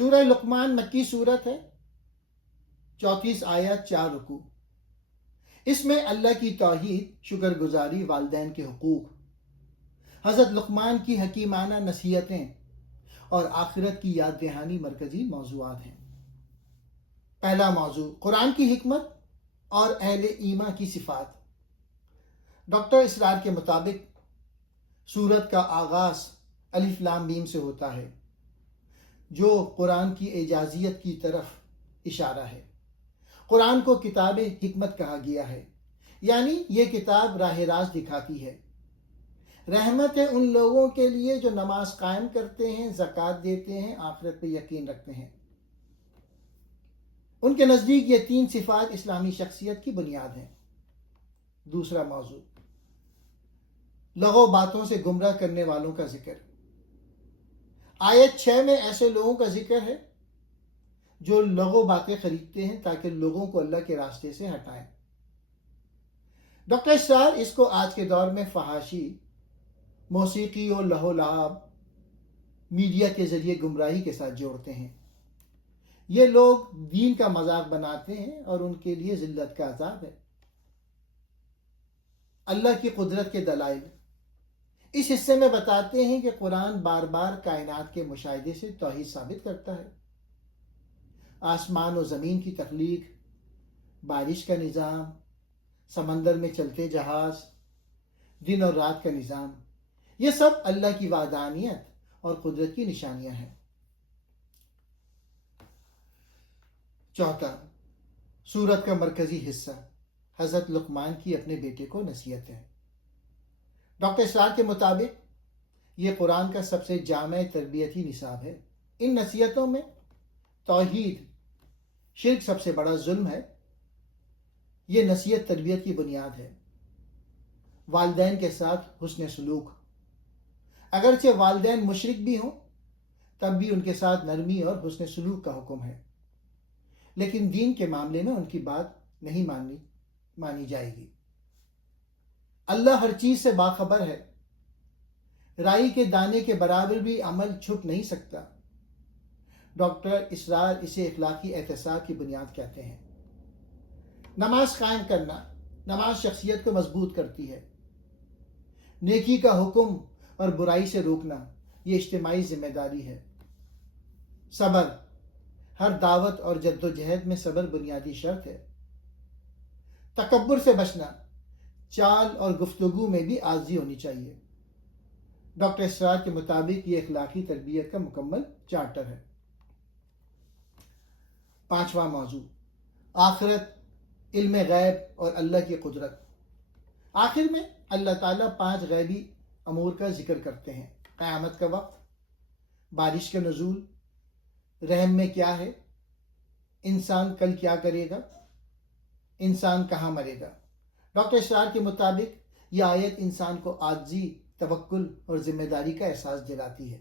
سورہ لقمان مکی صورت ہے، 34 آیت 4 رکوع۔ اس میں اللہ کی توحید، شکر گزاری، والدین کے حقوق، حضرت لقمان کی حکیمانہ نصیحتیں اور آخرت کی یاد دہانی مرکزی موضوعات ہیں۔ پہلا موضوع، قرآن کی حکمت اور اہل ایمان کی صفات۔ ڈاکٹر اسرار کے مطابق سورت کا آغاز الف لام میم سے ہوتا ہے، جو قرآن کی اعجازیت کی طرف اشارہ ہے۔ قرآن کو کتاب حکمت کہا گیا ہے، یعنی یہ کتاب راہ راست دکھاتی ہے۔ رحمت ہے ان لوگوں کے لیے جو نماز قائم کرتے ہیں، زکوٰۃ دیتے ہیں، آخرت پہ یقین رکھتے ہیں۔ ان کے نزدیک یہ 3 صفات اسلامی شخصیت کی بنیاد ہیں۔ دوسرا موضوع، لغو باتوں سے گمراہ کرنے والوں کا ذکر۔ آیت 6 میں ایسے لوگوں کا ذکر ہے جو لغو باتیں خریدتے ہیں تاکہ لوگوں کو اللہ کے راستے سے ہٹائیں۔ ڈاکٹر اسرار اس کو آج کے دور میں فحاشی، موسیقی اور لہو لعب، میڈیا کے ذریعے گمراہی کے ساتھ جوڑتے ہیں۔ یہ لوگ دین کا مذاق بناتے ہیں اور ان کے لیے ذلت کا عذاب ہے۔ اللہ کی قدرت کے دلائل اس حصے میں بتاتے ہیں کہ قرآن بار بار کائنات کے مشاہدے سے توحید ثابت کرتا ہے۔ آسمان و زمین کی تخلیق، بارش کا نظام، سمندر میں چلتے جہاز، دن اور رات کا نظام، یہ سب اللہ کی وحدانیت اور قدرت کی نشانیاں ہیں۔ چوتھا، سورت کا مرکزی حصہ حضرت لقمان کی اپنے بیٹے کو نصیحت ہے۔ ڈاکٹر اسرار کے مطابق یہ قرآن کا سب سے جامع تربیتی نصاب ہے۔ ان نصیحتوں میں توحید، شرک سب سے بڑا ظلم ہے، یہ نصیحت تربیت کی بنیاد ہے۔ والدین کے ساتھ حسن سلوک، اگرچہ والدین مشرک بھی ہوں تب بھی ان کے ساتھ نرمی اور حسن سلوک کا حکم ہے، لیکن دین کے معاملے میں ان کی بات نہیں مانی جائے گی۔ اللہ ہر چیز سے باخبر ہے، رائی کے دانے کے برابر بھی عمل چھپ نہیں سکتا۔ ڈاکٹر اسرار اسے اخلاقی احتساب کی بنیاد کہتے ہیں۔ نماز قائم کرنا، نماز شخصیت کو مضبوط کرتی ہے۔ نیکی کا حکم اور برائی سے روکنا، یہ اجتماعی ذمہ داری ہے۔ صبر، ہر دعوت اور جد و جہد میں صبر بنیادی شرط ہے۔ تکبر سے بچنا، چال اور گفتگو میں بھی عاجزی ہونی چاہیے۔ ڈاکٹر اسرار کے مطابق یہ اخلاقی تربیت کا مکمل چارٹر ہے۔ پانچواں موضوع، آخرت، علم غیب اور اللہ کی قدرت۔ آخر میں اللہ تعالیٰ 5 غیبی امور کا ذکر کرتے ہیں: قیامت کا وقت، بارش کا نزول، رحم میں کیا ہے، انسان کل کیا کرے گا، انسان کہاں مرے گا۔ ڈاکٹر اسرار کے مطابق یہ آیت انسان کو عاجزی، توکل اور ذمہ داری کا احساس دلاتی ہے۔